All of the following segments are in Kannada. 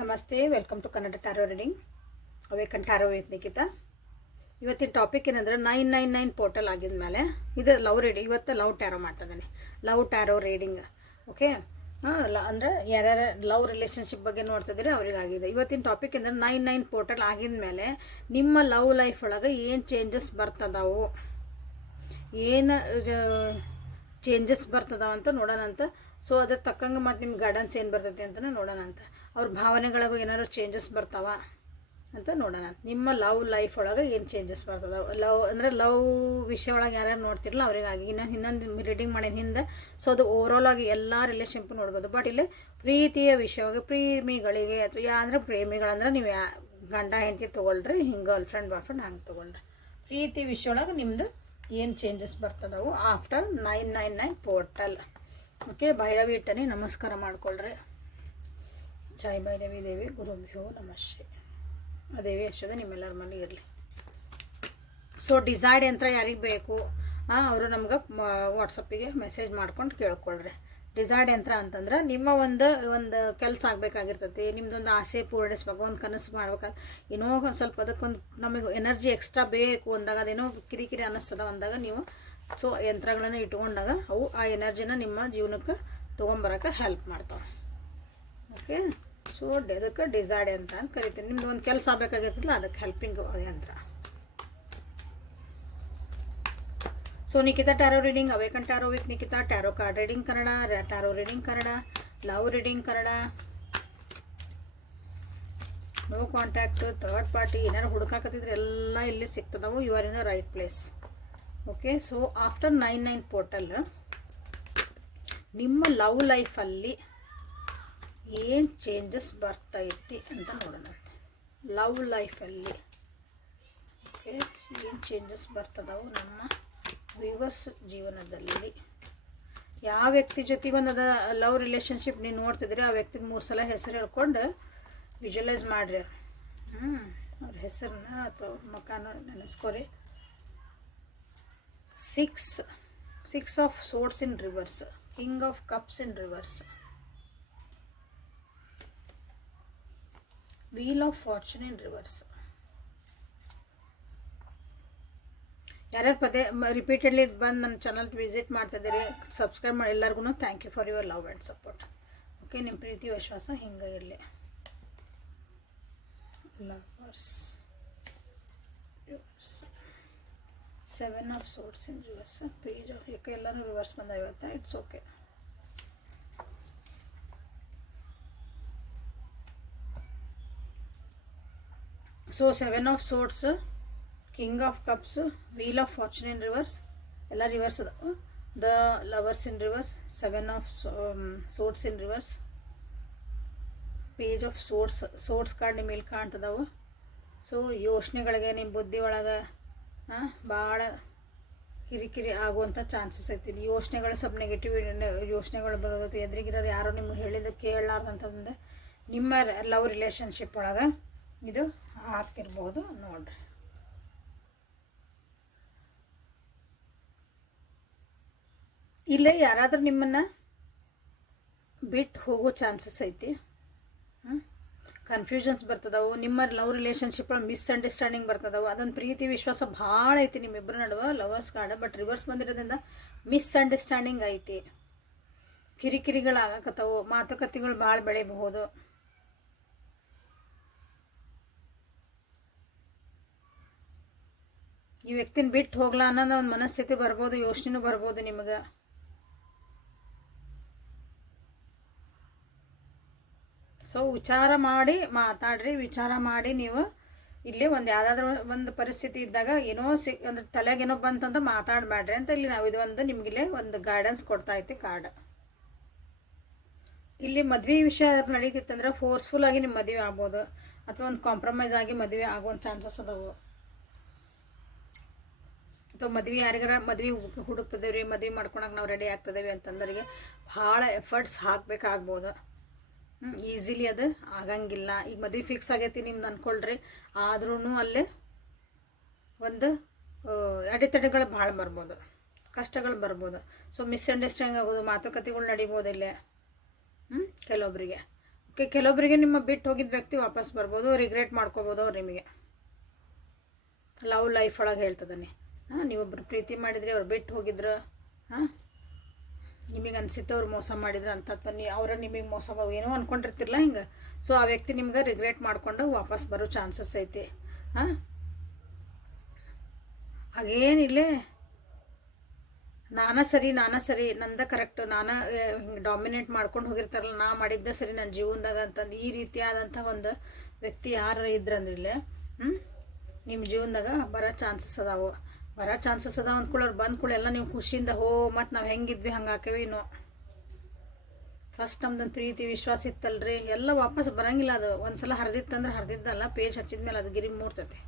ನಮಸ್ತೆ, welcome to Kannada tarot reading. Awaken tarot with Nikhita. ಇವತ್ತಿನ ಟಾಪಿಕ್ ಏನಂದ್ರೆ 999 ಪೋರ್ಟಲ್ ಆಗಿದ್ಮೇಲೆ ಇದು ಲವ್ ರೀಡಿಂಗ್. ಇವತ್ತು ಲವ್ ಟ್ಯಾರೋ ಮಾಡ್ತಿದ್ದಾನೆ, ಲವ್ ಟ್ಯಾರೋ ರೀಡಿಂಗ್. ಓಕೆ, ಅಂದರೆ ಯಾರ್ಯಾರು ಲವ್ ರಿಲೇಷನ್ಶಿಪ್ ಬಗ್ಗೆ ನೋಡ್ತಿದ್ರೆ ಅವ್ರಿಗಾಗಿದೆ. ಇವತ್ತಿನ ಟಾಪಿಕ್ ಅಂದರೆ 99 ಪೋರ್ಟಲ್ ಆಗಿದ್ಮೇಲೆ ನಿಮ್ಮ ಲವ್ ಲೈಫ್ ಒಳಗೆ ಏನು ಚೇಂಜಸ್ ಬರ್ತದವು, ಏನು ಚೇಂಜಸ್ ಬರ್ತದವಂತ ನೋಡೋಣಂತ. ಸೊ ಅದ್ರ ತಕ್ಕಂಗೆ ಮತ್ತು ನಿಮ್ಮ ಗೈಡೆನ್ಸ್ ಏನು ಬರ್ತೈತೆ ಅಂತಲೇ ನೋಡೋಣಂತ. ಅವ್ರ ಭಾವನೆಗಳಿಗೂ ಏನಾದ್ರು ಚೇಂಜಸ್ ಬರ್ತಾವ ಅಂತ ನೋಡೋಣ. ನಿಮ್ಮ ಲವ್ ಲೈಫ್ ಒಳಗೆ ಏನು ಚೇಂಜಸ್ ಬರ್ತದೆ, ಲವ್ ಅಂದರೆ ಲವ್ ವಿಷಯ ಒಳಗೆ ಯಾರ್ಯಾರು ನೋಡ್ತಿರಲ್ಲ ಅವರಿಗಾಗಿ ಇನ್ನೊಂದು ರೀಡಿಂಗ್ ಮಾಡೀನಿ ಹಿಂದೆ. ಸೊ ಅದು ಓವರಾಲ್ ಆಗಿ ಎಲ್ಲ ರಿಲೇಷನ್ಶಿಪ್ ನೋಡ್ಬೋದು. ಬಟ್ ಇಲ್ಲಿ ಪ್ರೀತಿಯ ವಿಷಯವಾಗಿ ಪ್ರೇಮಿಗಳಿಗೆ ಅಥವಾ ಅಂದರೆ ಪ್ರೇಮಿಗಳಂದ್ರೆ ನೀವು ಗಂಡ ಹೆಂಡತಿ ತೊಗೊಳ್ರಿ, ಹಿಂಗೆ ಗರ್ಲ್ ಫ್ರೆಂಡ್ ಬಾಯ್ ಫ್ರೆಂಡ್ ಹಂಗೆ ತೊಗೊಳ್ರಿ. ಪ್ರೀತಿ ವಿಷಯ ಒಳಗೆ ನಿಮ್ಮದು ಏನು ಚೇಂಜಸ್ ಬರ್ತದವು ಆಫ್ಟರ್ 999 ಪೋರ್ಟಲ್. ಓಕೆ, ಭೈರವಿ ಇಟ್ಟನಿ ನಮಸ್ಕಾರ ಮಾಡ್ಕೊಳ್ರಿ. ಜೈ ಭೈರವಿ ದೇವಿ ಗುರುಭ್ಯೋ ನಮಸ್ತೆ. ಆ ದೇವಿ ಯಶೋದ ನಿಮ್ಮೆಲ್ಲರ ಮನೆ ಇರಲಿ. ಸೊ ಡಿಸೈಡ್ ಯಂತ್ರ ಯಾರಿಗೆ ಬೇಕು ಅವರು ನಮ್ಗೆ ವಾಟ್ಸಪ್ಪಿಗೆ ಮೆಸೇಜ್ ಮಾಡ್ಕೊಂಡು ಕೇಳ್ಕೊಳ್ರಿ. ಡಿಸೈಡ್ ಯಂತ್ರ ಅಂತಂದ್ರೆ ನಿಮ್ಮ ಒಂದು ಕೆಲಸ ಆಗಬೇಕಾಗಿರ್ತೈತಿ, ನಿಮ್ದೊಂದು ಆಸೆ ಪೂರೈಸ್ಬೇಕು, ಒಂದು ಕನಸು ಮಾಡ್ಬೇಕಾದ್ರೆ ಏನೋ ಒಂದು ಸ್ವಲ್ಪ ಅದಕ್ಕೊಂದು ನಮಗೆ ಎನರ್ಜಿ ಎಕ್ಸ್ಟ್ರಾ ಬೇಕು ಅಂದಾಗ, ಅದೇನೋ ಕಿರಿಕಿರಿ ಅನ್ನಿಸ್ತದ ಅಂದಾಗ ನೀವು ಸೊ ಯಂತ್ರಗಳನ್ನು ಇಟ್ಕೊಂಡಾಗ ಅವು ಆ ಎನರ್ಜಿನ ನಿಮ್ಮ ಜೀವನಕ್ಕೆ ತೊಗೊಂಬರೋಕೆ ಹೆಲ್ಪ್ ಮಾಡ್ತಾವೆ. ಓಕೆ, ಸೊ ಅದಕ್ಕೆ ಡಿಸೈಡ್ ಅಂತ ಕರಿತೀನಿ. ನಿಮ್ದು ಒಂದು ಕೆಲಸ ಆಗಬೇಕಾಗಿರ್ತಲ್ಲ ಅದಕ್ಕೆ ಹೆಲ್ಪಿಂಗ್ ಯಂತ್ರ. So Nikhita tarot reading, awaken tarot with Nikhita, tarot card reading Kannada, tarot reading Kannada, love reading Kannada. No contact, third party ಏನಾರು ಹುಡುಕಾಕತ್ತಿದ್ರೆ ಎಲ್ಲ ಇಲ್ಲಿ ಸಿಗ್ತದವು. You are in the right place. Okay, so after 99 portal ನಿಮ್ಮ ಲವ್ ಲೈಫಲ್ಲಿ ಏನು ಚೇಂಜಸ್ ಬರ್ತೈತಿ ಅಂತ ನೋಡೋಣ. ಲವ್ ಲೈಫಲ್ಲಿ ಓಕೆ ಏನು ಚೇಂಜಸ್ ಬರ್ತದವು ನಮ್ಮ ವ್ಯೂವರ್ಸ್ ಜೀವನದಲ್ಲಿ. ಯಾವ ವ್ಯಕ್ತಿ ಜೊತೆಗೆ ಒಂದು ಲವ್ ರಿಲೇಷನ್ಶಿಪ್ ನೀವು ನೋಡ್ತಿದ್ರೆ ಆ ವ್ಯಕ್ತಿಗೆ 3 ಸಲ ಹೆಸರು ಹೇಳ್ಕೊಂಡು ವಿಜುವಲೈಸ್ ಮಾಡಿರಿ. ಅವ್ರ ಹೆಸರನ್ನ ಅಥವಾ ಅವ್ರ ಮುಖಾನ ನೆನೆಸ್ಕೊರಿ. 6 of swords in reverse, king of cups in reverse, wheel of fortune in reverse. ಯಾರ್ಯಾರು ಪದೇ ರಿಪೀಟೆಡ್ಲಿ ಬಂದು ನನ್ನ ಚಾನಲ್ ವಿಸಿಟ್ ಮಾಡ್ತಿದ್ದೀರಿ, ಸಬ್ಸ್ಕ್ರೈಬ್ ಮಾಡಿ ಎಲ್ಲರಿಗೂ thank you for your love and support. Okay, ನಿಮ್ಮ ಪ್ರೀತಿ ವಿಶ್ವಾಸ ಹಿಂಗೆ ಇರಲಿ. Lovers reverse, 7 of swords in reverse, page of ಯಾಕೆ ಎಲ್ಲನೂ ರಿವರ್ಸ್ ಬಂದಾಗುತ್ತೆ. It's okay. So 7 of swords, king of cups, wheel of fortune in reverse ಎಲ್ಲ ರಿವರ್ಸ್ ಅದಾವೆ. The lovers in reverse, 7 of swords in reverse, page of swords card ನಿಮ್ಮ ಇಲ್ಲಿ ಕಾಣ್ತದವು. ಸೊ ಯೋಚನೆಗಳಿಗೆ ನಿಮ್ಮ ಬುದ್ಧಿ ಒಳಗೆ ಭಾಳ ಕಿರಿಕಿರಿ ಆಗುವಂಥ ಚಾನ್ಸಸ್ ಐತಿ. ಯೋಚನೆಗಳು ಸ್ವಲ್ಪ ನೆಗೆಟಿವ್ ಯೋಚನೆಗಳು ಬರೋದು, ಎದುರಿಗಿರೋರು ಯಾರೋ ನಿಮ್ಗೆ ಹೇಳಿದ ಕೇಳಲಾರ್ದಂತಂದ್ರೆ ನಿಮ್ಮ ಲವ್ ರಿಲೇಷನ್ಶಿಪ್ ಒಳಗೆ ಇದು ಆಗ್ತಿರ್ಬೋದು ನೋಡ್ರಿ. ಇಲ್ಲೇ ಯಾರಾದರೂ ನಿಮ್ಮನ್ನು ಬಿಟ್ಟು ಹೋಗೋ ಚಾನ್ಸಸ್ ಐತಿ. ಕನ್ಫ್ಯೂಷನ್ಸ್ ಬರ್ತದವು. ನಿಮ್ಮ ಲವ್ ರಿಲೇಷನ್ಶಿಪ್ ಮಿಸ್ಅಂಡರ್ಸ್ಟ್ಯಾಂಡಿಂಗ್ ಬರ್ತದವು. ಅದೊಂದು ಪ್ರೀತಿ ವಿಶ್ವಾಸ ಭಾಳ ಐತಿ ನಿಮ್ಮಿಬ್ಬರ ನಡುವೆ ಲವರ್ಸ್ ಕಾರ್ಡ್. ಬಟ್ ರಿವರ್ಸ್ ಬಂದಿರೋದ್ರಿಂದ ಮಿಸ್ಅಂಡರ್ಸ್ಟ್ಯಾಂಡಿಂಗ್ ಐತಿ, ಕಿರಿಕಿರಿಗಳಾಗಕತ್ತವು, ಮಾತುಕತೆಗಳು ಭಾಳ ಬೆಳಿಬಹುದು. ಈ ವ್ಯಕ್ತಿನ ಬಿಟ್ಟು ಹೋಗ್ಲಾ ಅನ್ನೋದು ಒಂದು ಮನಸ್ಥಿತಿ ಬರ್ಬೋದು, ಯೋಚನೆನೂ ಬರ್ಬೋದು ನಿಮಗೆ. ಸೊ ವಿಚಾರ ಮಾಡಿ ಮಾತಾಡ್ರಿ. ವಿಚಾರ ಮಾಡಿ ನೀವು ಇಲ್ಲಿ ಒಂದು ಯಾವುದಾದ್ರೂ ಒಂದು ಪರಿಸ್ಥಿತಿ ಇದ್ದಾಗ ಏನೋ ಅಂದ್ರೆ ತಲೆಗೇನೋ ಬಂತಂತ ಮಾತಾಡಬೇಡ್ರಿ ಅಂತ ಇಲ್ಲಿ ನಾವು ಇದು ಒಂದು ನಿಮಗಿಲ್ಲೇ ಒಂದು ಗೈಡೆನ್ಸ್ ಕೊಡ್ತಾ ಐತಿ ಕಾರ್ಡ್. ಇಲ್ಲಿ ಮದುವೆ ವಿಷಯ ನಡೀತಿತ್ತಂದ್ರೆ ಫೋರ್ಸ್ಫುಲ್ ಆಗಿ ನಿಮ್ಮ ಮದುವೆ ಆಗ್ಬೋದು, ಅಥವಾ ಒಂದು ಕಾಂಪ್ರಮೈಸ್ ಆಗಿ ಮದುವೆ ಆಗುವಂಥ ಚಾನ್ಸಸ್ ಅದಾವು. ಅಥವಾ ಮದುವೆ ಯಾರಿಗಾರ ಮದುವೆ ಹುಡುಕ್ತದೇವ್ರಿ, ಮದುವೆ ಮಾಡ್ಕೊಳಕ್ಕೆ ನಾವು ರೆಡಿ ಆಗ್ತದೇವಿ ಅಂತಂದ್ರಿಗೆ ಭಾಳ ಎಫರ್ಟ್ಸ್ ಹಾಕಬೇಕಾಗ್ಬೋದು. ಈಸಿಲಿ ಅದು ಆಗಂಗಿಲ್ಲ. ಈಗ ಮದುವೆ ಫಿಕ್ಸ್ ಆಗೈತಿ ನಿಮ್ದು ಅಂದ್ಕೊಳ್ರಿ, ಆದ್ರೂ ಅಲ್ಲೇ ಒಂದು ಅಡೆತಡೆಗಳು ಭಾಳ ಬರ್ಬೋದು, ಕಷ್ಟಗಳು ಬರ್ಬೋದು. ಸೊ ಮಿಸ್ಅಂಡರ್ಸ್ಟ್ಯಾಂಡಿಂಗ್ ಆಗೋದು, ಮಾತುಕತೆಗಳು ನಡಿಬೋದು ಇಲ್ಲೇ ಕೆಲವೊಬ್ಬರಿಗೆ. ಕೆಲವೊಬ್ಬರಿಗೆ ನಿಮ್ಮ ಬಿಟ್ಟು ಹೋಗಿದ್ದ ವ್ಯಕ್ತಿ ವಾಪಸ್ ಬರ್ಬೋದು, ರಿಗ್ರೆಟ್ ಮಾಡ್ಕೋಬೋದು ಅವ್ರು ನಿಮಗೆ. ಲವ್ ಲೈಫ್ ಒಳಗೆ ಹೇಳ್ತದಾನೆ. ನೀವೊಬ್ಬರು ಪ್ರೀತಿ ಮಾಡಿದ್ರಿ, ಅವ್ರು ಬಿಟ್ಟು ಹೋಗಿದ್ರು, ನಿಮಗೆ ಅನಿಸುತ್ತೆ ಅವ್ರು ಮೋಸ ಮಾಡಿದ್ರು ಅಂತ ಬನ್ನಿ, ಅವರ ನಿಮಗೆ ಮೋಸ ಏನೋ ಅಂದ್ಕೊಂಡಿರ್ತಿರಲ್ಲ ಹಿಂಗೆ. ಸೊ ಆ ವ್ಯಕ್ತಿ ನಿಮ್ಗೆ ರಿಗ್ರೆಟ್ ಮಾಡ್ಕೊಂಡು ವಾಪಸ್ ಬರೋ ಚಾನ್ಸಸ್ ಐತಿ. ಹಾಗೇನಿಲ್ಲೇ ನಾನೇ ಸರಿ ನಂದ ಕರೆಕ್ಟ್, ನಾನು ಹಿಂಗೆ ಡಾಮಿನೇಟ್ ಮಾಡ್ಕೊಂಡು ಹೋಗಿರ್ತಾರಲ್ಲ, ನಾ ಮಾಡಿದ್ದೆ ಸರಿ ನನ್ನ ಜೀವನದಾಗ ಅಂತಂದು ಈ ರೀತಿಯಾದಂಥ ಒಂದು ವ್ಯಕ್ತಿ ಯಾರು ಇದ್ರಂದ್ರಿಲ್ಲೇ ನಿಮ್ಮ ಜೀವನದಾಗ ಬರೋ ಚಾನ್ಸಸ್ ಅದಾವೆ. ಅಂದ್ಕೊಳ್ಳೋರು ಬಂದ್ಕೊಳ್ಳಿ ಎಲ್ಲ ನೀವು ಖುಷಿಯಿಂದ ಮತ್ತು ನಾವು ಹೆಂಗಿದ್ವಿ ಹಂಗೆ ಹಾಕೇವಿ. ನೋ, ಫಸ್ಟ್ ನಮ್ದೊಂದು ಪ್ರೀತಿ ವಿಶ್ವಾಸ ಇತ್ತಲ್ರಿ, ಎಲ್ಲ ವಾಪಸ್ ಬರೋಂಗಿಲ್ಲ. ಅದು ಒಂದು ಸಲ ಹರಿದಿತ್ತಂದ್ರೆ ಹರಿದಿದ್ದಲ್ಲ, ಪೇಜ್ ಹಚ್ಚಿದ ಮೇಲೆ ಅದು ಗಿರಿ ಮೂಡ್ತೈತೆ.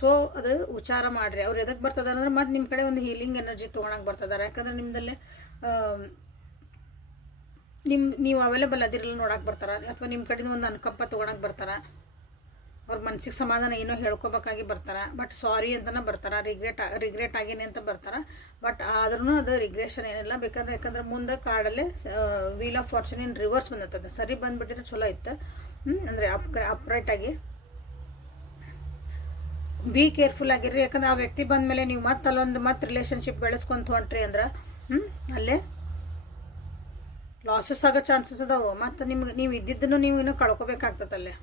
ಸೊ ಅದು ವಿಚಾರ ಮಾಡಿರಿ. ಅವ್ರು ಎದಕ್ಕೆ ಬರ್ತದಾರೆ ಅಂದ್ರೆ ಮತ್ತು ನಿಮ್ಮ ಕಡೆ ಒಂದು ಹೀಲಿಂಗ್ ಎನರ್ಜಿ ತೊಗೊಳಕ್ಕೆ ಬರ್ತದಾರೆ. ಯಾಕಂದ್ರೆ ನಿಮ್ಮದಲ್ಲೇ ನೀವು ಅವೈಲೇಬಲ್ ಅದಿರಲ್ಲ ನೋಡಕ್ಕೆ ಬರ್ತಾರೆ, ಅಥವಾ ನಿಮ್ಮ ಕಡೆಯಿಂದ ಒಂದು ಅನುಕಂಪ ತೊಗೊಳಕ್ಕೆ ಬರ್ತಾರೆ. ಅವ್ರ ಮನಸ್ಸಿಗೆ ಸಮಾಧಾನ ಏನೋ ಹೇಳ್ಕೊಬೇಕಾಗಿ ಬರ್ತಾರೆ, ಬಟ್ ಸಾರಿ ಅಂತಲೇ ಬರ್ತಾರೆ, ರಿಗ್ರೆಟ್ ಆಗೇನೆ ಅಂತ ಬರ್ತಾರೆ. ಬಟ್ ಆದ್ರೂ ಅದು ರಿಗ್ರೆಷನ್ ಏನಿಲ್ಲ. ಯಾಕಂದ್ರೆ ಮುಂದೆ ಕಾರ್ಡಲ್ಲೇ wheel of fortune in reverse ಬಂದಿರ್ತದೆ. ಸರಿ ಬಂದುಬಿಟ್ಟಿದ್ರೆ ಚಲೋ ಇತ್ತು. ಅಂದರೆ ಅಪ್ರೈಟಾಗಿ ಬಿ ಕೇರ್ಫುಲ್ ಆಗಿರ್ರಿ. ಯಾಕಂದ್ರೆ ಆ ವ್ಯಕ್ತಿ ಬಂದಮೇಲೆ ನೀವು ಮತ್ತೆ ರಿಲೇಷನ್ಶಿಪ್ ಬೆಳೆಸ್ಕೊಂತ ಹೊಂಟ್ರಿ ಅಂದ್ರೆ ಅಲ್ಲೇ ಲಾಸಸ್ ಆಗೋ ಚಾನ್ಸಸ್ ಅದಾವೆ. ಮತ್ತು ನೀವು ಇದ್ದಿದ್ದನ್ನು ನೀವು ಇನ್ನೂ ಕಳ್ಕೊಬೇಕಾಗ್ತದಲ್ಲೇ.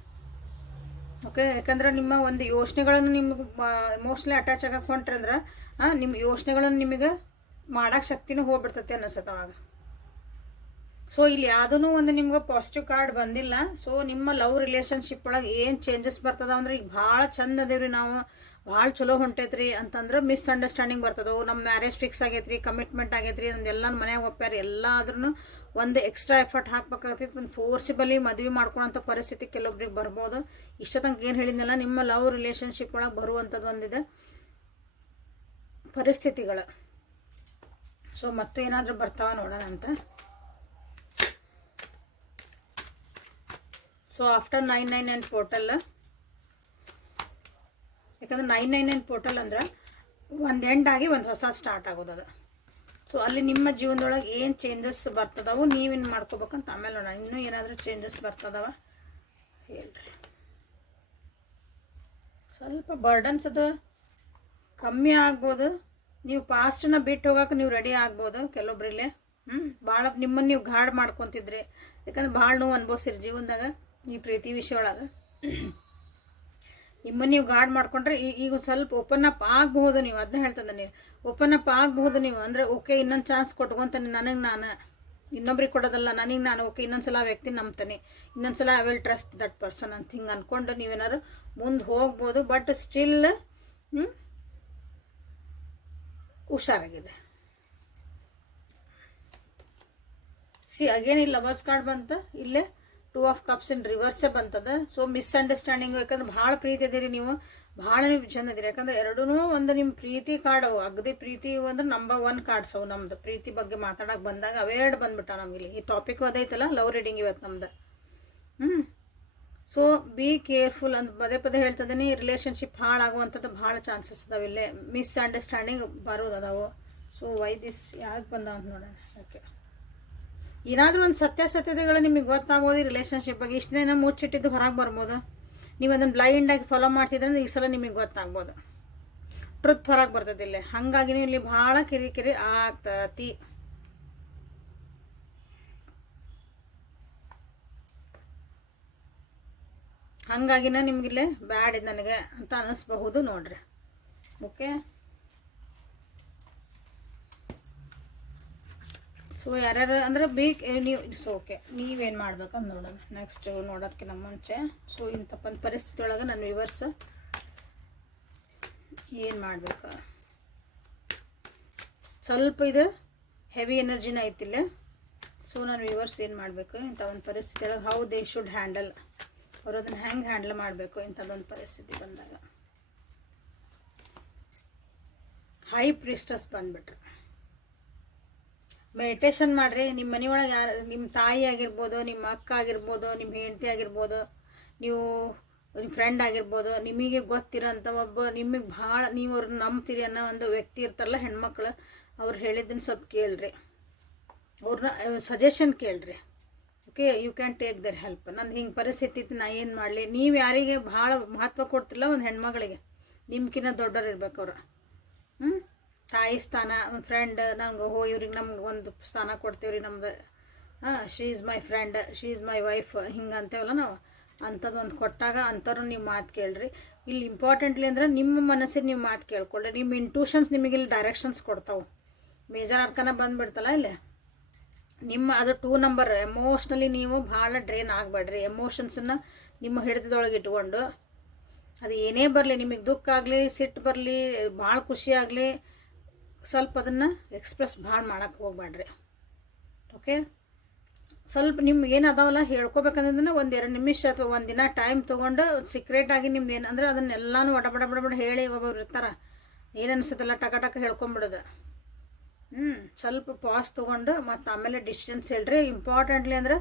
ಓಕೆ, ಯಾಕಂದ್ರೆ ನಿಮ್ಮ ಒಂದು ಯೋಚನೆಗಳನ್ನು ನಿಮ್ಗೆ ಮೋಸ್ಟ್ಲಿ ಅಟ್ಯಾಚ್ ಆಗಕ್ಕೆ ಹೊಂಟ್ರಿ ಅಂದ್ರೆ ನಿಮ್ಮ ಯೋಚನೆಗಳನ್ನು ನಿಮಗೆ ಮಾಡೋಕ್ಕೆ ಶಕ್ತಿನೂ ಹೋಗ್ಬಿಡ್ತೈತೆ ಅನ್ನಿಸುತ್ತೆ ಅವಾಗ. ಸೊ ಇಲ್ಲಿ ಯಾವುದೂ ಒಂದು ನಿಮ್ಗೆ ಪಾಸಿಟಿವ್ ಕಾರ್ಡ್ ಬಂದಿಲ್ಲ. ಸೊ ನಿಮ್ಮ ಲವ್ ರಿಲೇಷನ್ಶಿಪ್ ಒಳಗೆ ಏನು ಚೇಂಜಸ್ ಬರ್ತದ ಅಂದ್ರೆ, ಈಗ ಭಾಳ ಚಂದ ಅದೇವ್ರಿ, ನಾವು ಭಾಳ ಚಲೋ ಹೊಂಟೈತ್ರಿ ಅಂತಂದ್ರೆ ಮಿಸ್ಅಂಡರ್ಸ್ಟ್ಯಾಂಡಿಂಗ್ ಬರ್ತದವು. ನಮ್ಮ ಮ್ಯಾರೇಜ್ ಫಿಕ್ಸ್ ಆಗೈತ್ರಿ, ಕಮಿಟ್ಮೆಂಟ್ ಆಗೈತ್ರಿ, ನಮ್ದೆಲ್ಲ ಮನ್ಯಾಗ ಒಪ್ಪ್ಯಾರ, ಎಲ್ಲ ಆದ್ರೂ ಒಂದು ಎಕ್ಸ್ಟ್ರಾ ಎಫರ್ಟ್ ಹಾಕ್ಬೇಕಾಗ್ತೈತಿ. ಒಂದು ಫೋರ್ಸಿಬಲಿ ಮದುವೆ ಮಾಡ್ಕೊಳೋಂಥ ಪರಿಸ್ಥಿತಿ ಕೆಲವೊಬ್ರಿಗೆ ಬರ್ಬೋದು. ಇಷ್ಟ ತನಕ ಏನು ಹೇಳಿದ್ನಲ್ಲ, ನಿಮ್ಮ ಲವ್ ರಿಲೇಷನ್ಶಿಪ್ ಒಳಗೆ ಬರುವಂಥದ್ದು ಒಂದಿದೆ ಪರಿಸ್ಥಿತಿಗಳು. ಸೊ ಮತ್ತೆ ಏನಾದರೂ ಬರ್ತಾವ ನೋಡೋಣ ಅಂತ. ಸೊ ಆಫ್ಟರ್ 999 ಪೋರ್ಟಲ್, ಯಾಕಂದ್ರೆ 999 ಪೋರ್ಟಲ್ ಅಂದ್ರೆ ಒಂದು ಎಂಡ್ ಆಗಿ ಒಂದು ಹೊಸ ಸ್ಟಾರ್ಟ್ ಆಗೋದು. ಸೊ ಅಲ್ಲಿ ನಿಮ್ಮ ಜೀವನದೊಳಗೆ ಏನು ಚೇಂಜಸ್ ಬರ್ತದವು, ನೀವೇನು ಮಾಡ್ಕೋಬೇಕಂತ ಆಮೇಲೆ ನೋಡೋಣ. ಇನ್ನೂ ಏನಾದರೂ ಚೇಂಜಸ್ ಬರ್ತದವ ಹೇಳ್ರಿ. ಸ್ವಲ್ಪ ಬರ್ಡನ್ಸ್ ಅದು ಕಮ್ಮಿ ಆಗ್ಬೋದು. ನೀವು ಪಾಸ್ಟನ್ನ ಬಿಟ್ಟು ಹೋಗೋಕೆ ನೀವು ರೆಡಿ ಆಗ್ಬೋದು ಕೆಲವೊಬ್ರಿಲ್ಲೇ. ಭಾಳ ನಿಮ್ಮನ್ನು ನೀವು ಗಾಢ ಮಾಡ್ಕೊತಿದ್ರಿ, ಯಾಕಂದ್ರೆ ಭಾಳ ನೋವು ಅನ್ಭವಿಸಿರಿ ಜೀವನದಾಗ ಈ ಪ್ರೀತಿ ವಿಷಯ ಒಳಗೆ. ನಿಮ್ಮನ್ನು ನೀವು ಗಾಢ ಮಾಡ್ಕೊಂಡ್ರೆ ಈಗ ಸ್ವಲ್ಪ ಓಪನ್ ಅಪ್ ಆಗಬಹುದು. ನೀವು ಅದನ್ನ ಹೇಳ್ತದೆ, ನೀವು ಓಪನ್ ಅಪ್ ಆಗಬಹುದು. ನೀವು ಅಂದರೆ ಓಕೆ, ಇನ್ನೊಂದು ಚಾನ್ಸ್ ಕೊಟ್ಕೊತಾನೆ, ನನಗೆ ನಾನು ಇನ್ನೊಬ್ರಿಗೆ ಕೊಡೋದಲ್ಲ, ನನಗೆ ನಾನು ಓಕೆ, ಇನ್ನೊಂದ್ಸಲ ಆ ವ್ಯಕ್ತಿ ನಂಬ್ತಾನೆ, ಇನ್ನೊಂದ್ಸಲ I will trust that person ಅಂತ ಹಿಂಗೆ ಅಂದ್ಕೊಂಡು ನೀವೇನಾದ್ರು ಮುಂದೆ ಹೋಗ್ಬೋದು. ಬಟ್ ಸ್ಟಿಲ್ ಹುಷಾರಾಗಿದೆ. ಅಗೇನ್ ಇಲ್ಲಿ ಲವರ್ಸ್ ಕಾರ್ಡ್ ಬಂತ, ಇಲ್ಲೇ 2 ಆಫ್ ಕಪ್ಸ್ ಇನ್ ರಿವರ್ಸೇ ಬಂತದ. ಸೊ ಮಿಸ್ಅಂಡರ್ಸ್ಟ್ಯಾಂಡಿಂಗು, ಯಾಕಂದ್ರೆ ಭಾಳ ಪ್ರೀತಿ ಇದೀರಿ ನೀವು, ಭಾಳ ನೀವು ಚಂದ ಇದೀರಿ. ಯಾಕಂದ್ರೆ ಎರಡೂ ಒಂದು ನಿಮ್ಮ ಪ್ರೀತಿ ಕಾರ್ಡ್ ಅವು, ಅಗದಿ ಪ್ರೀತಿ ಅಂದ್ರೆ ನಂಬರ್ 1 ಕಾರ್ಡ್ಸ್ ಅವು. ನಮ್ದು ಪ್ರೀತಿ ಬಗ್ಗೆ ಮಾತಾಡೋಕೆ ಬಂದಾಗ ಅವೆರಡು ಬಂದ್ಬಿಟ್ಟ ನಮಗಿಲ್ಲಿ. ಈ ಟಾಪಿಕ್ ಅದೈತಲ್ಲ ಲವ್ ರೀಡಿಂಗ್ ಇವತ್ತು ನಮ್ದು. ಸೊ ಬಿ ಕೇರ್ಫುಲ್ ಅಂತ ಪದೇ ಹೇಳ್ತದೇನೆ. ರಿಲೇಷನ್ಶಿಪ್ ಹಾಳಾಗುವಂಥದ್ದು ಭಾಳ ಚಾನ್ಸಸ್ ಅದಾವೆ. ಇಲ್ಲೇ ಮಿಸ್ಅಂಡರ್ಸ್ಟ್ಯಾಂಡಿಂಗ್ ಬರೋದು ಅದಾವು. ಸೊ ವೈ ದಿಸ್ ಯಾವ್ದು ಬಂದಾವ ಅಂತ ನೋಡೋಣ. ಓಕೆ, ಏನಾದರೂ ಒಂದು ಸತ್ಯಾಸತ್ಯತೆಗಳು ನಿಮಗೆ ಗೊತ್ತಾಗ್ಬೋದು ಈ ರಿಲೇಷನ್ಶಿಪ್ ಬಗ್ಗೆ. ಇಷ್ಟು ದಿನ ಮುಚ್ಚಿಟ್ಟಿದ್ದು ಹೊರಗೆ ಬರ್ಬೋದು. ನೀವು ಅದನ್ನು ಬ್ಲೈಂಡಾಗಿ ಫಾಲೋ ಮಾಡ್ತಿದ್ರೆ ಈ ಸಲ ನಿಮಗೆ ಗೊತ್ತಾಗ್ಬೋದು, ಟ್ರುತ್ ಹೊರಗೆ ಬರ್ತದೆ ಇಲ್ಲೇ. ಹಾಗಾಗಿ ನೀವು ಇಲ್ಲಿ ಭಾಳ ಕಿರಿಕಿರಿ ಆಗ್ತತಿ. ಹಾಗಾಗಿನ ನಿಮಗಿಲ್ಲೇ ಬ್ಯಾಡ್ ಇದು ನನಗೆ ಅಂತ ಅನ್ನಿಸ್ಬಹುದು ನೋಡ್ರಿ. ಓಕೆ, ಸೊ ಯಾರ್ಯಾರು ಅಂದ್ರೆ ನೀವು ಓಕೆ ನೀವೇನು ಮಾಡ್ಬೇಕಂತ ನೋಡೋಣ ನೆಕ್ಸ್ಟ್ ನೋಡೋದಕ್ಕಿಂತ ಮುಂಚೆ. ಸೊ ಇಂಥ ಒಂದು ಪರಿಸ್ಥಿತಿ ಒಳಗೆ ನನ್ನ ವ್ಯೂವರ್ಸ್ ಏನು ಮಾಡಬೇಕು, ಸ್ವಲ್ಪ ಇದು ಹೆವಿ ಎನರ್ಜಿನ ಐತಿಲ್ಲ. ಸೊ ನನ್ನ ವ್ಯೂವರ್ಸ್ ಏನು ಮಾಡಬೇಕು ಇಂಥ ಒಂದು ಪರಿಸ್ಥಿತಿ ಒಳಗೆ, ಹೌ ದೇ ಶುಡ್ ಹ್ಯಾಂಡಲ್, ಅವರು ಅದನ್ನು ಹೆಂಗೆ ಹ್ಯಾಂಡಲ್ ಮಾಡಬೇಕು ಇಂಥದ್ದೊಂದು ಪರಿಸ್ಥಿತಿ ಬಂದಾಗ. ಹೈ ಪ್ರಿಸ್ಟಸ್ ಬಂದುಬಿಟ್ರು. ಮೆಡಿಟೇಷನ್ ಮಾಡಿರಿ. ನಿಮ್ಮ ಮನೆಯೊಳಗೆ ಯಾರು, ನಿಮ್ಮ ತಾಯಿ ಆಗಿರ್ಬೋದು, ನಿಮ್ಮ ಅಕ್ಕ ಆಗಿರ್ಬೋದು, ನಿಮ್ಮ ಹೆಂಡತಿ ಆಗಿರ್ಬೋದು, ನೀವು ನಿಮ್ಮ ಫ್ರೆಂಡ್ ಆಗಿರ್ಬೋದು, ನಿಮಗೆ ಗೊತ್ತಿರೋಂಥ ಒಬ್ಬ ನಿಮಗೆ ಭಾಳ ನೀವು ಅವ್ರನ್ನ ನಂಬ್ತೀರಿ ಅನ್ನೋ ಒಂದು ವ್ಯಕ್ತಿ ಇರ್ತಾರಲ್ಲ ಹೆಣ್ಮಕ್ಳು, ಅವ್ರು ಹೇಳಿದ್ದನ್ನು ಸ್ವಲ್ಪ ಕೇಳ್ರಿ, ಅವ್ರನ್ನ ಸಜೆಷನ್ ಕೇಳ್ರಿ. Okay, you can take their help. ನನ್ನ ಹಿಂಗೆ ಪರಿಸ್ಥಿತಿ ಐತಿ, ನಾ ಏನು ಮಾಡಲಿ? ನೀವು ಯಾರಿಗೆ ಭಾಳ ಮಹತ್ವ ಕೊಡ್ತಿಲ್ಲ ಒಂದು ಹೆಣ್ಮಗಳಿಗೆ, ನಿಮ್ಕಿನ್ನ ದೊಡ್ಡವ್ರು ಇರ್ಬೇಕು ಅವ್ರು. ತಾಯಿ ಸ್ಥಾನ, ಒಂದು ಫ್ರೆಂಡ್, ನಂಗೆ ಇವ್ರಿಗೆ ನಮ್ಗೆ ಒಂದು ಸ್ಥಾನ ಕೊಡ್ತೀವ್ರಿ, ನಮ್ದು she is my friend, she is my wife, ಹಿಂಗೆ ಅಂತೇವಲ್ಲ ನಾವು. ಅಂಥದ್ದು ಒಂದು ಕೊಟ್ಟಾಗ ಅಂಥವ್ರು ನೀವು ಮಾತು ಕೇಳ್ರಿ. ಇಲ್ಲಿ ಇಂಪಾರ್ಟೆಂಟ್ಲಿ ಅಂದ್ರೆ ನಿಮ್ಮ ಮನಸ್ಸಿಗೆ ನೀವು ಮಾತು ಕೇಳ್ಕೊಳ್ಳಿ. ನಿಮ್ಮ ಇಂಟ್ಯೂಷನ್ಸ್ ನಿಮಗೆ ಇಲ್ಲಿ ಡೈರೆಕ್ಷನ್ಸ್ ಕೊಡ್ತಾವೆ. ಮೇಜರ್ ಅರ್ಕನ ಬಂದುಬಿಡ್ತಲ್ಲ ಇಲ್ಲಿ ನಿಮ್ಮ ಅದು 2 ನಂಬರ್. ಎಮೋಷ್ನಲಿ ನೀವು ಭಾಳ ಡ್ರೈನ್ ಆಗಬೇಡ್ರಿ. ಎಮೋಷನ್ಸನ್ನು ನಿಮ್ಮ ಹಿಡಿತದೊಳಗೆ ಇಟ್ಕೊಂಡು ಅದು ಏನೇ ಬರಲಿ, ನಿಮಗೆ ದುಃಖ ಆಗಲಿ, ಸಿಟ್ಟು ಬರಲಿ, ಭಾಳ ಖುಷಿ ಆಗಲಿ, ಸ್ವಲ್ಪ ಅದನ್ನು ಎಕ್ಸ್ಪ್ರೆಸ್ ಭಾಳ ಮಾಡೋಕ್ಕೆ ಹೋಗ್ಬೇಡ್ರಿ. ಓಕೆ, ಸ್ವಲ್ಪ ನಿಮ್ಗೆ ಏನು ಅದಾವಲ್ಲ ಹೇಳ್ಕೊಬೇಕಂದ್ರೆ 1-2 ನಿಮಿಷ ಅಥವಾ 1 ದಿನ ಟೈಮ್ ತೊಗೊಂಡು ಸೀಕ್ರೆಟಾಗಿ ನಿಮ್ದು ಏನು ಅಂದರೆ ಅದನ್ನೆಲ್ಲನೂ ಬಡ ಹೇಳಿ ಒಬ್ಬೊಬ್ರು ಇರ್ತಾರೆ, ಏನು ಅನಿಸುತ್ತಲ್ಲ ಟಕ ಟಕ ಹೇಳ್ಕೊಂಬಿಡೋದು. ಸ್ವಲ್ಪ ಪಾಸ್ ತೊಗೊಂಡು ಮತ್ತು ಆಮೇಲೆ ಡಿಸಿಷನ್ಸ್ ಹೇಳ್ರಿ. ಇಂಪಾರ್ಟೆಂಟ್ಲಿ ಅಂದ್ರೆ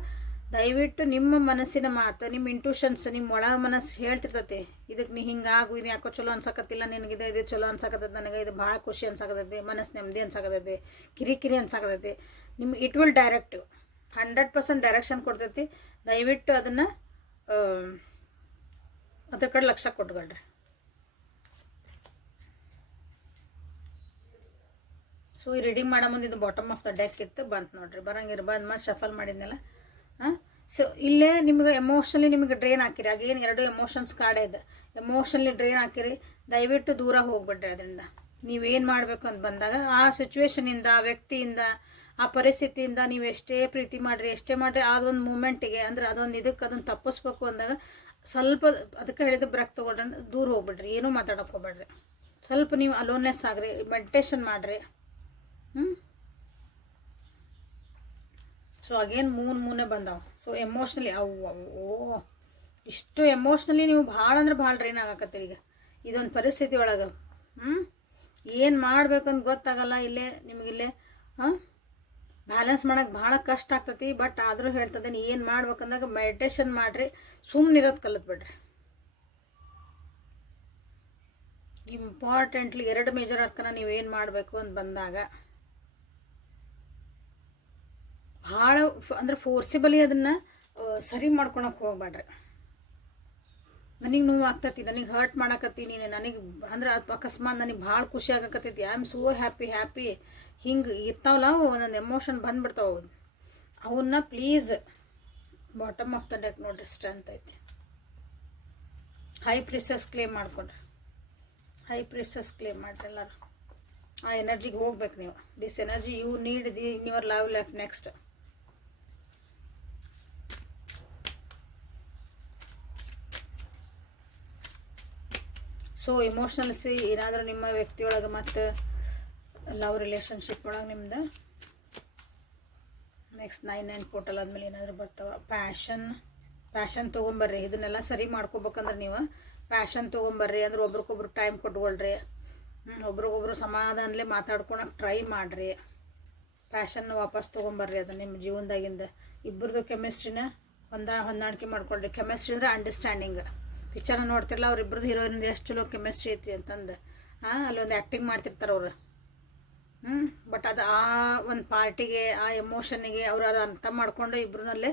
ದಯವಿಟ್ಟು ನಿಮ್ಮ ಮನಸ್ಸಿನ ಮಾತು, ನಿಮ್ಮ ಇಂಟ್ಯೂಷನ್ಸ್, ನಿಮ್ಮ ಒಳ ಮನಸ್ಸು ಹೇಳ್ತಿರ್ತೈತಿ, ಇದಕ್ಕೆ ನೀ ಹಿಂಗಾಗು, ಇದು ಯಾಕೋ ಚಲೋ ಅನ್ಸಕತ್ತಿಲ್ಲ ನಿನಗಿದೆ, ಇದು ಚಲೋ ಅನ್ಸಕತ್ತೈತಿ, ನನಗೆ ಇದು ಭಾಳ ಖುಷಿ ಅನ್ಸಕತ್ತೈತಿ, ಮನಸ್ಸು ನೆಮ್ಮದಿ ಅನ್ಸಕತ್ತೈತಿ, ಕಿರಿಕಿರಿ ಅನ್ಸಕತ್ತೈತಿ. ನಿಮ್ಗೆ ಇಟ್ ವಿಲ್ ಡೈರೆಕ್ಟಿವ್ 100% ಡೈರೆಕ್ಷನ್ ಕೊಡ್ತೈತಿ. ದಯವಿಟ್ಟು ಅದನ್ನು ಅದ್ರ ಕಡೆ ಲಕ್ಷ್ಯ ಕೊಟ್ಕೊಳ್ರಿ. ಸೊ ಈ ರೀಡಿಂಗ್ ಮಾಡೋ ಮುಂದೆ ಇದು ಬಾಟಮ್ ಆಫ್ ದ ಡೆಕ್ ಇತ್ತು, ಬಂತು ನೋಡ್ರಿ, ಬರಂಗಿರ ಬಂದು ಮತ್ತೆ ಶಫಲ್ ಮಾಡಿದ್ನಲ್ಲ. ಸೊ ಇಲ್ಲೇ ನಿಮಗೆ ಎಮೋಷನಲಿ ನಿಮಗೆ ಡ್ರೈನ್ ಹಾಕಿರಿ. ಆಗೇನು 2 ಎಮೋಷನ್ಸ್ ಕಾರ್ಡ್ ಇದೆ, ಎಮೋಷನಲಿ ಡ್ರೈನ್ ಹಾಕಿರಿ. ದಯವಿಟ್ಟು ದೂರ ಹೋಗ್ಬಿಡ್ರಿ ಅದರಿಂದ. ನೀವೇನು ಮಾಡಬೇಕು ಅಂತ ಬಂದಾಗ ಆ ಸಿಚುವೇಶನಿಂದ, ಆ ವ್ಯಕ್ತಿಯಿಂದ, ಆ ಪರಿಸ್ಥಿತಿಯಿಂದ ನೀವು ಎಷ್ಟೇ ಪ್ರೀತಿ ಮಾಡಿರಿ, ಎಷ್ಟೇ ಮಾಡಿರಿ, ಅದೊಂದು ಮೂಮೆಂಟಿಗೆ ಅಂದ್ರೆ ಅದೊಂದು ಇದಕ್ಕೆ ಅದನ್ನು ತಪ್ಪಿಸ್ಬೇಕು ಅಂದಾಗ ಸ್ವಲ್ಪ ಅದಕ್ಕೆ ಹೇಳಿದ ಬ್ರೇಕ್ ತೊಗೊಳ್ರಿ, ದೂರ ಹೋಗ್ಬಿಡ್ರಿ, ಏನೂ ಮಾತಾಡೋಕೆ ಹೋಗ್ಬೇಡ್ರಿ. ಸ್ವಲ್ಪ ನೀವು ಅಲೋನ್ನೆಸ್ ಆಗ್ರಿ, ಮೆಡಿಟೇಷನ್ ಮಾಡಿರಿ. ಸೊ ಅಗೇನ್ ಮೂನೇ ಬಂದಾವ. ಸೊ ಎಮೋಷ್ನಲಿ ಇಷ್ಟು ಎಮೋಷ್ನಲಿ ನೀವು ಭಾಳ ಅಂದ್ರೆ ಭಾಳ ಡ್ರೈನ್ ಆಗಕತ್ತೀರಿ ಈಗ ಇದೊಂದು ಪರಿಸ್ಥಿತಿ ಒಳಗೆ. ಏನು ಮಾಡಬೇಕಂತ ಗೊತ್ತಾಗಲ್ಲ. ಇಲ್ಲೇ ನಿಮಗಿಲ್ಲೇ ಬ್ಯಾಲೆನ್ಸ್ ಮಾಡೋಕೆ ಭಾಳ ಕಷ್ಟ ಆಗ್ತೈತಿ. ಬಟ್ ಆದರೂ ಹೇಳ್ತದೇನೆ, ಏನು ಮಾಡ್ಬೇಕಂದಾಗ ಮೆಡಿಟೇಷನ್ ಮಾಡಿರಿ, ಸುಮ್ಮನಿರೋದು ಕಲಿತ್ಬಿಡ್ರಿ. ಇಂಪಾರ್ಟೆಂಟ್ಲಿ 2 ಮೇಜರ್ ಅರ್ಕನ ನೀವೇನು ಮಾಡಬೇಕು ಅಂತ ಬಂದಾಗ ಭಾಳ ಅಂದ್ರೆ ಫೋರ್ಸಿಬಲಿ ಅದನ್ನು ಸರಿ ಮಾಡ್ಕೊಳಕ್ಕೆ ಹೋಗ್ಬೇಡ್ರಿ. ನನಗೆ ನೋವು ಆಗ್ತೈತಿ, ನನಗೆ ಹರ್ಟ್ ಮಾಡಕತ್ತೀನಿ, ನನಗೆ ಅಂದ್ರೆ ಅಕಸ್ಮಾತ್ ನನಗೆ ಭಾಳ ಖುಷಿ ಆಗಕತ್ತೈತಿ, ಐ ಆಮ್ ಸೋ ಹ್ಯಾಪಿ ಹಿಂಗೆ ಇರ್ತಾವಲ್ಲ ಒಂದೊಂದು ಎಮೋಷನ್ ಬಂದುಬಿಡ್ತಾವೆ. ಅವನ್ನ please bottom of the deck ನೋಡ್ರಿ, ಸ್ಟ್ರೆಂತ್ ಐತಿ. ಹೈ ಪ್ರಿಸಸ್ ಕ್ಲೇಮ್ ಮಾಡ್ಕೊಂಡ್ರಿ, ಹೈ ಪ್ರಿಸಸ್ ಕ್ಲೇಮ್ ಮಾಡ್ರಿ ಎಲ್ಲರೂ. ಆ ಎನರ್ಜಿಗೆ ಹೋಗ್ಬೇಕು ನೀವು. This energy you need in your love life next. So emotionally ಏನಾದರೂ ನಿಮ್ಮ ವ್ಯಕ್ತಿಯೊಳಗೆ ಮತ್ತು ಲವ್ ರಿಲೇಷನ್ಶಿಪ್ ಒಳಗೆ ನಿಮ್ದು ನೆಕ್ಸ್ಟ್ 9 ಪೋರ್ಟಲ್ ಆದಮೇಲೆ ಏನಾದರೂ ಬರ್ತಾವೆ. ಪ್ಯಾಷನ್ ತೊಗೊಂಬರ್ರಿ. ಇದನ್ನೆಲ್ಲ ಸರಿ ಮಾಡ್ಕೋಬೇಕಂದ್ರೆ ನೀವು ಪ್ಯಾಷನ್ ತೊಗೊಂಬರ್ರಿ. ಅಂದ್ರೆ ಒಬ್ರಿಗೊಬ್ರು ಟೈಮ್ ಕೊಟ್ಕೊಳ್ರಿ, ಒಬ್ರಿಗೊಬ್ರು ಸಮಾಧಾನಲೇ ಮಾತಾಡ್ಕೊಳಕ್ಕೆ ಟ್ರೈ ಮಾಡಿರಿ. ಪ್ಯಾಷನ್ನ ವಾಪಸ್ ತೊಗೊಂಬರ್ರಿ. ಅದು ನಿಮ್ಮ ಜೀವನದಾಗಿಂದ ಇಬ್ಬರದು ಕೆಮಿಸ್ಟ್ರಿನ ಹೊಂದಾಣಿಕೆ ಮಾಡ್ಕೊಳ್ರಿ. ಕೆಮಿಸ್ಟ್ರಿ ಅಂದರೆ ಅಂಡರ್ಸ್ಟ್ಯಾಂಡಿಂಗ್. ಪಿಕ್ಚರ್ನ ನೋಡ್ತಿರಲ್ಲ, ಅವ್ರಿಬ್ರದ್ದು ಹೀರೋಯಿನ್ ಎಷ್ಟು ಚಲೋ ಕೆಮಿಸ್ಟ್ರಿ ಐತಿ ಅಂತಂದು ಅಲ್ಲೊಂದು ಆ್ಯಕ್ಟಿಂಗ್ ಮಾಡ್ತಿರ್ತಾರೆ ಅವರು. ಬಟ್ ಅದು ಆ ಒಂದು ಪಾರ್ಟಿಗೆ, ಆ ಎಮೋಷನ್ನಿಗೆ ಅವ್ರು ಅದು ಅರ್ಥ ಮಾಡ್ಕೊಂಡು ಇಬ್ಬರನ್ನಲ್ಲೇ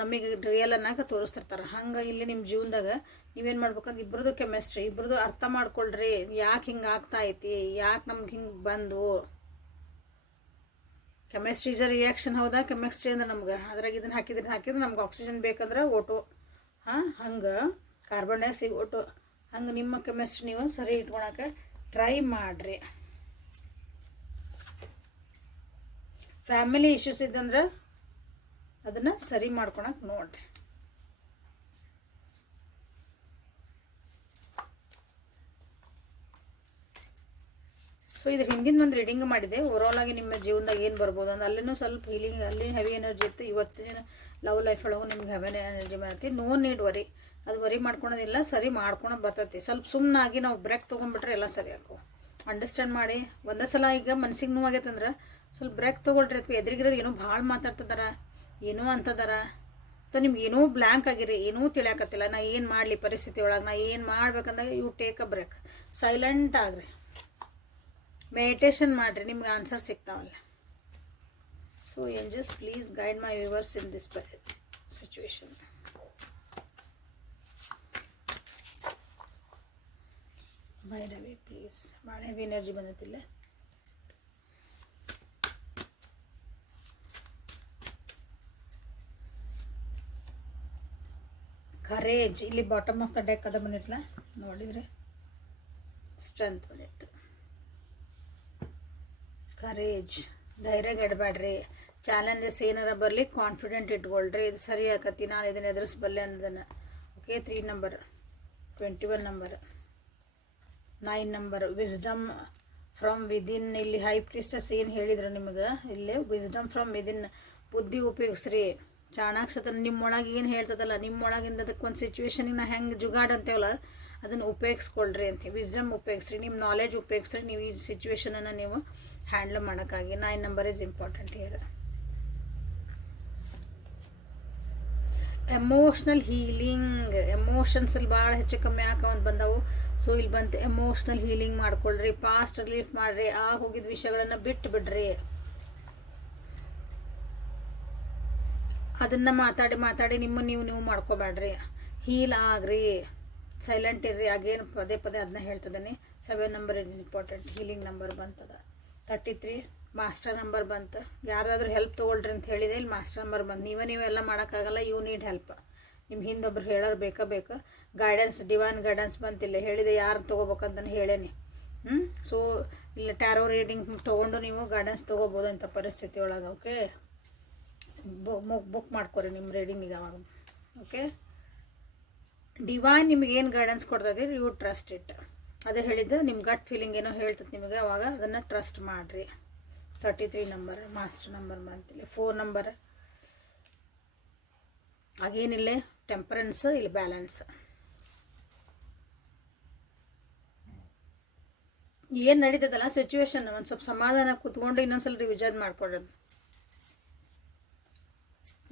ನಮಗೆ ರಿಯಲ್ ಅನ್ನೋಕೆ ತೋರಿಸ್ತಿರ್ತಾರೆ. ಹಂಗೆ ಇಲ್ಲಿ ನಿಮ್ಮ ಜೀವನದಾಗ ನೀವೇನು ಮಾಡ್ಬೇಕಂದ್ರೆ ಇಬ್ಬರದು ಕೆಮಿಸ್ಟ್ರಿ, ಇಬ್ಬರದು ಅರ್ಥ ಮಾಡ್ಕೊಳ್ರಿ. ಯಾಕೆ ಹಿಂಗೆ ಆಗ್ತಾ ಐತಿ, ಯಾಕೆ ನಮ್ಗೆ ಹಿಂಗೆ ಬಂದು. Chemistry is a reaction. ಹೌದಾ? ಕೆಮಿಸ್ಟ್ರಿ ಅಂದ್ರೆ ನಮ್ಗೆ ಅದ್ರಾಗ ಇದನ್ನು ಹಾಕಿದ್ರೆ ನಮ್ಗೆ ಆಕ್ಸಿಜನ್ ಬೇಕಂದ್ರೆ ಓಟು, ಹಂಗೆ ಕಾರ್ಬನ್ ಡೈಆಕ್ಸೈಡ್ ಒಟ್ಟು ಹಂಗೆ ನಿಮ್ಮ ಕೆಮಿಸ್ಟ್ರಿ ನೀವು ಸರಿ ಇಟ್ಕೊಳಕ್ಕೆ ಟ್ರೈ ಮಾಡಿರಿ. ಫ್ಯಾಮಿಲಿ ಇಶ್ಯೂಸ್ ಇದ್ದಂದ್ರೆ ಅದನ್ನು ಸರಿ ಮಾಡ್ಕೊಳಕ್ಕೆ ನೋಡಿರಿ. ಸೊ ಇದ್ರ ಹಿಂದಿನ ಒಂದು ರೀಡಿಂಗ್ ಮಾಡಿದೆ. ಓವರಾಲ್ ಆಗಿ ನಿಮ್ಮ ಜೀವನದಾಗ ಏನು ಬರ್ಬೋದು ಅಂದ್ರೆ ಅಲ್ಲಿನೂ ಸ್ವಲ್ಪ ಹೀಲಿಂಗ್, ಅಲ್ಲಿ ಹೆವಿ ಎನರ್ಜಿ ಇತ್ತು. ಇವತ್ತಿನ ಲವ್ ಲೈಫ್ ಒಳಗೂ ನಿಮ್ಗೆ ಹೆವಿ ಎನರ್ಜಿ ಬರ್ತೈತಿ. ನೋ ನೀಡ್ ವರಿ, ಅದು ವರಿ ಮಾಡ್ಕೊಳೋದಿಲ್ಲ, ಸರಿ ಮಾಡ್ಕೊಂಡು ಬರ್ತೈತಿ. ಸ್ವಲ್ಪ ಸುಮ್ಮನಾಗಿ ನಾವು ಬ್ರೇಕ್ ತೊಗೊಂಡ್ಬಿಟ್ರೆ ಎಲ್ಲ ಸರಿ ಆಕವು. ಅಂಡರ್ಸ್ಟ್ಯಾಂಡ್ ಮಾಡಿ ಒಂದೇ ಸಲ ಈಗ ಮನ್ಸಿಗೆ ನೋವಾಗೈತಂದ್ರೆ ಸ್ವಲ್ಪ ಬ್ರೇಕ್ ತೊಗೊಳ್ರಿ. ಅಥವಾ ಎದುರಿಗಿರೋರು ಏನೋ ಭಾಳ ಮಾತಾಡ್ತಿದಾರ, ಏನೋ ಅಂತದಾರ, ಅಥವಾ ನಿಮ್ಗೆ ಏನೋ ಬ್ಲ್ಯಾಂಕ್ ಆಗಿರಿ, ಏನೂ ತಿಳಿಯಾಕತ್ತಿಲ್ಲ, ನಾ ಏನು ಮಾಡಲಿ ಪರಿಸ್ಥಿತಿ ಒಳಗೆ, ನಾ ಏನು ಮಾಡ್ಬೇಕಂದಾಗ you take a break, silent ಆಗ್ರಿ, ಮೆಡಿಟೇಷನ್ ಮಾಡಿರಿ, ನಿಮ್ಗೆ ಆನ್ಸರ್ ಸಿಗ್ತಾವಲ್ಲ. So angels, please guide my viewers in this situation. Bhairavi please. ಭಾಳ ಹೆವಿ ಎನರ್ಜಿ ಬಂದತಿಲ್ಲ. ಕರೇಜ್ ಇಲ್ಲಿ ಬಾಟಮ್ ಆಫ್ ದ ಡೆಕ್ ಅದ ಬಂದಿತ್ತಲ್ಲ ನೋಡಿದರೆ ಸ್ಟ್ರೆಂತ್ ಬಂದಿತ್ತು. ಕರೇಜ್, ಧೈರ್ಯ ಗೆಡಬೇಡ್ರಿ. ಚಾಲೆಂಜಸ್ ಏನಾರ ಬರಲಿ ಕಾನ್ಫಿಡೆಂಟ್ ಇಟ್ಕೊಳ್ರಿ. ಇದು ಸರಿ ಆಕತಿ, ನಾನು ಇದನ್ನು ಎದುರಿಸಬಲ್ಲೆ ಅನ್ನೋದನ್ನು. Okay, 3 number, 21 number, 9 number. Wisdom from within. ಇಲ್ಲಿ ಹೈ ಪ್ರಿಸ್ಟಸ್ ಏನು ಹೇಳಿದ್ರು ನಿಮಗೆ, ಇಲ್ಲಿ ವಿಸ್ಡಮ್ ಫ್ರಮ್ ವಿದಿನ್. ಬುದ್ಧಿ ಉಪಯೋಗಿಸ್ರಿ. ಚಾಣಾಕ್ಷತನ ನಿಮ್ಮೊಳಗೆ ಏನು ಹೇಳ್ತದಲ್ಲ, ನಿಮ್ಮೊಳಗಿಂದ ಅದಕ್ಕೆ ಒಂದು ಸಿಚುವೇಶನಿಗೆ ನಾ ಹೆಂಗೆ ಜುಗಾಡ್ ಅಂತೇವಲ್ಲ ಅದನ್ನು ಉಪಯೋಗಿಸ್ಕೊಳ್ರಿ ಅಂತ. ವಿಸ್ಡಮ್ ಉಪಯೋಗಿಸ್ರಿ, ನಿಮ್ಮ ನಾಲೆಜ್ ಉಪಯೋಗಿಸ್ರಿ. ನೀವು ಈ ಸಿಚುವೇಶನನ್ನು ನೀವು ಹ್ಯಾಂಡ್ಲ್ ಮಾಡೋಕ್ಕಾಗಿ. 9 number is important here. Emotional healing. ಎಮೋಷನ್ಸಲ್ಲಿ ಭಾಳ ಹೆಚ್ಚು ಕಮ್ಮಿ ಹಾಕೊಂಡು ಬಂದವು. ಸೊ ಇಲ್ಲಿ ಬಂತು ಎಮೋಷ್ನಲ್ ಹೀಲಿಂಗ್ ಮಾಡ್ಕೊಳ್ರಿ. ಪಾಸ್ಟ್ ರಿಲೀಫ್ ಮಾಡಿರಿ. ಹೋಗಿದ್ದ ವಿಷಯಗಳನ್ನು ಬಿಟ್ಟು ಬಿಡ್ರಿ. ಅದನ್ನು ಮಾತಾಡಿ ನೀವು ಮಾಡ್ಕೋಬೇಡ್ರಿ. ಹೀಲ್ ಆಗ್ರಿ, ಸೈಲೆಂಟ್ ಇರ್ರಿ. ಆಗೇನು ಪದೇ ಅದನ್ನ ಹೇಳ್ತದನಿ. 7 number is important. Healing number ಬಂತದ. 33 ಮಾಸ್ಟರ್ ನಂಬರ್ ಬಂತು. ಯಾರಾದರೂ ಹೆಲ್ಪ್ ತೊಗೊಳ್ರಿ ಅಂತ ಹೇಳಿದೆ, ಇಲ್ಲಿ ಮಾಸ್ಟರ್ ನಂಬರ್ ಬಂತು. ನೀವೆಲ್ಲ ಮಾಡೋಕ್ಕಾಗಲ್ಲ, ಯು ನೀಡ್ ಹೆಲ್ಪ್. ನಿಮ್ಮ ಹಿಂದೊಬ್ರು ಹೇಳೋರು ಬೇಕು. ಗೈಡೆನ್ಸ್, ಡಿವೈನ್ ಗೈಡೆನ್ಸ್ ಬಂತಿಲ್ಲ. ಹೇಳಿದೆ ಯಾರು ತೊಗೋಬೇಕಂತ ಹೇಳೇನಿ. ಸೊ ಇಲ್ಲಿ ಟ್ಯಾರೋ ರೀಡಿಂಗ್ ತೊಗೊಂಡು ನೀವು ಗೈಡೆನ್ಸ್ ತೊಗೋಬೋದು ಇಂಥ ಪರಿಸ್ಥಿತಿ ಒಳಗೆ. ಓಕೆ, ಬುಕ್ ಮಾಡ್ಕೊರಿ ನಿಮ್ಮ ರೀಡಿಂಗಿಗೆ ಅವಾಗ. ಓಕೆ, ಡಿವೈನ್ ನಿಮಗೆ ಏನು ಗೈಡೆನ್ಸ್ ಕೊಡ್ತದೆ, ಯು ಟ್ರಸ್ಟ್ ಇಟ್. ಅದೇ ಹೇಳಿದ್ದು, ನಿಮ್ಮ ಗಟ್ ಫೀಲಿಂಗ್ ಏನೋ ಹೇಳ್ತದೆ ನಿಮಗೆ, ಅವಾಗ ಅದನ್ನು ಟ್ರಸ್ಟ್ ಮಾಡಿರಿ. 33 ನಂಬರ್ ಮಾಸ್ಟರ್ ನಂಬರ್ ಬಂತಿಲ್ಲ. 4 ನಂಬರ್ ಆಗೇನಿಲ್ಲ, ಟೆಂಪರೆನ್ಸ್, ಇಲ್ಲಿ ಬ್ಯಾಲೆನ್ಸ್. ಏನು ನಡೀತದಲ್ಲ ಸಿಚುವೇಶನ್, ಒಂದು ಸ್ವಲ್ಪ ಸಮಾಧಾನ ಕೂತ್ಕೊಂಡು ಇನ್ನೊಂದ್ಸಲ ರಿವಿಷನ್ ಮಾಡ್ಕೊಡೋದು.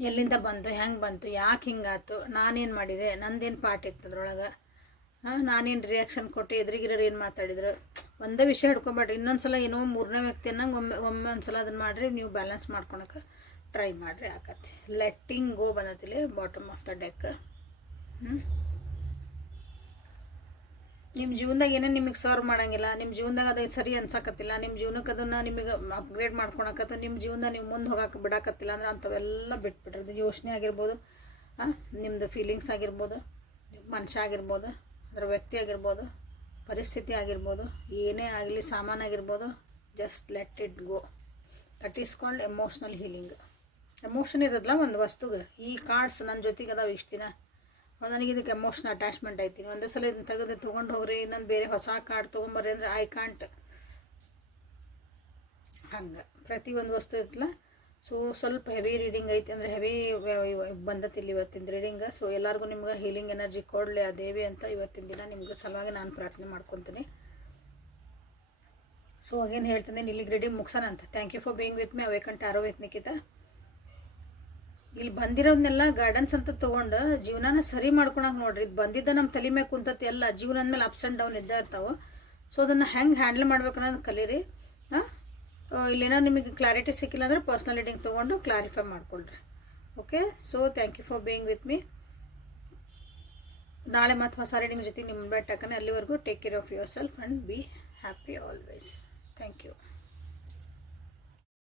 ಎಲ್ಲಿಂದ ಬಂತು, ಹೆಂಗೆ ಬಂತು, ಯಾಕೆ ಹಿಂಗಾತು, ನಾನೇನು ಮಾಡಿದೆ, ನಂದೇನು ಪಾರ್ಟ್ ಇತ್ತು ಅದ್ರೊಳಗೆ, ನಾನೇನು ರಿಯಾಕ್ಷನ್ ಕೊಟ್ಟು ಎದುರಿಗಿರೋರು ಏನು ಮಾತಾಡಿದ್ರು. ಒಂದೇ ವಿಷಯ ಹಿಡ್ಕೊಬೇಡ್ರಿ. ಇನ್ನೊಂದ್ಸಲ ಏನೋ 3ನೇ ವ್ಯಕ್ತಿ ಅನ್ನಂಗೆ ಒಮ್ಮೆ ಒಂದ್ಸಲ ಅದನ್ನು ಮಾಡಿರಿ. ನೀವು ಬ್ಯಾಲೆನ್ಸ್ ಮಾಡ್ಕೊಳಕ್ಕೆ ಟ್ರೈ ಮಾಡಿರಿ. ಆಕತಿ. ಲೆಟ್ಟಿಂಗ್ ಗೋ ಬಂದತಿಲ್ಲ ಬಾಟಮ್ ಆಫ್ ದ ಡೆಕ್. ನಿಮ್ಮ ಜೀವನದಾಗ ಏನೇನು ನಿಮಗೆ ಸರ್ವ್ ಮಾಡೋಂಗಿಲ್ಲ, ನಿಮ್ಮ ಜೀವನದಾಗ ಅದು ಸರಿ ಅನ್ಸಕತ್ತಿಲ್ಲ, ನಿಮ್ಮ ಜೀವನಕ್ಕೆ ಅದನ್ನು ನಿಮಗೆ ಅಪ್ಗ್ರೇಡ್ ಮಾಡ್ಕೊಳಕತ್ತ, ನಿಮ್ಮ ಜೀವನ ನೀವು ಮುಂದೆ ಹೋಗೋಕೆ ಬಿಡಾಕತ್ತಿಲ್ಲ ಅಂದ್ರೆ ಅಂಥವೆಲ್ಲ ಬಿಟ್ಬಿಡ್ರಿ. ಅದು ಯೋಚನೆ ಆಗಿರ್ಬೋದು, ನಿಮ್ಮದು ಫೀಲಿಂಗ್ಸ್ ಆಗಿರ್ಬೋದು, ಮನುಷ್ಯ ಆಗಿರ್ಬೋದು, ಅದರ ವ್ಯಕ್ತಿ ಆಗಿರ್ಬೋದು, ಪರಿಸ್ಥಿತಿ ಆಗಿರ್ಬೋದು, ಏನೇ ಆಗಲಿ, ಸಾಮಾನಾಗಿರ್ಬೋದು, just let it go. That is called emotional healing. Emotion ಇರೋದಲ್ಲ ಒಂದು ವಸ್ತುಗೆ. ಈ ಕಾರ್ಡ್ಸ್ ನನ್ನ ಜೊತೆಗೆ ಅದಾವೆ ಇಷ್ಟು ದಿನ. ನನಗೆ ಇದಕ್ಕೆ ಎಮೋಷನ್ ಅಟ್ಯಾಚ್ಮೆಂಟ್ ಐತಿ. ಒಂದೇ ಸಲ ಇದನ್ನು ತೆಗೆದು ತೊಗೊಂಡು ಹೋಗ್ರಿ, ಇನ್ನೊಂದು ಬೇರೆ ಹೊಸ ಕಾರ್ಡ್ ತೊಗೊಂಬರ್ರಿ ಅಂದರೆ ಐ ಕಾಂಟ್. ಹಂಗೆ ಪ್ರತಿಯೊಂದು ವಸ್ತು ಇರ್ತಲ್ಲ. ಸೊ ಸ್ವಲ್ಪ ಹೆವಿ ರೀಡಿಂಗ್ ಐತಿ, ಅಂದರೆ ಹೆವಿ ಬಂದತಿಲ್ಲ ಇವತ್ತಿನ ರೀಡಿಂಗ್. ಸೊ ಎಲ್ಲರಿಗೂ ನಿಮ್ಗೆ ಹೀಲಿಂಗ್ ಎನರ್ಜಿ ಕೊಡಲಿ ಆ ದೇವಿ ಅಂತ ಇವತ್ತಿನ ದಿನ ನಿಮ್ಗೆ ಸಲುವಾಗಿ ನಾನು ಪ್ರಾರ್ಥನೆ ಮಾಡ್ಕೊತೀನಿ. ಸೊ ಅಗೇನು ಹೇಳ್ತೀನಿ, ಇಲ್ಲಿಗೆ ರೀಡಿಂಗ್ ಮುಗ್ಸೋಣ ಅಂತ. Thank you for being with me. Awaken tarot with Nikhita. ಇಲ್ಲಿ ಬಂದಿರೋದನ್ನೆಲ್ಲ ಗೈಡೆನ್ಸ್ ಅಂತ ತೊಗೊಂಡು ಜೀವನನ ಸರಿ ಮಾಡ್ಕೊಳಕ್ಕೆ ನೋಡ್ರಿ. ಇದು ಬಂದಿದ್ದ ನಮ್ಮ ತಲೆ ಮೇಲೆ ಕುಂತತಿ ಎಲ್ಲ. ಜೀವನ ಮೇಲೆ ಅಪ್ಸ್ ಆ್ಯಂಡ್ ಡೌನ್ ಇದ್ದೇ ಇರ್ತಾವೆ. ಸೊ ಅದನ್ನು ಹೆಂಗೆ ಹ್ಯಾಂಡಲ್ ಮಾಡ್ಬೇಕು ಅನ್ನೋದು ಕಲೀರಿ. ಇಲ್ಲೇನೋ ನಿಮಗೆ ಕ್ಲಾರಿಟಿ ಸಿಕ್ಕಿಲ್ಲ ಅಂದರೆ ಪರ್ಸ್ನಲ್ ರೀಡಿಂಗ್ ತೊಗೊಂಡು ಕ್ಲಾರಿಫೈ ಮಾಡ್ಕೊಳ್ರಿ. Okay, so thank you for being with me. ನಾಳೆ ಮತ್ತು ಹೊಸ ರೀಡಿಂಗ್ ಜೊತೆ ನಿಮ್ಮ ಭೇಟಿ ಹಾಕೋಣ. ಅಲ್ಲಿವರೆಗೂ take care of yourself and be happy always. Thank you.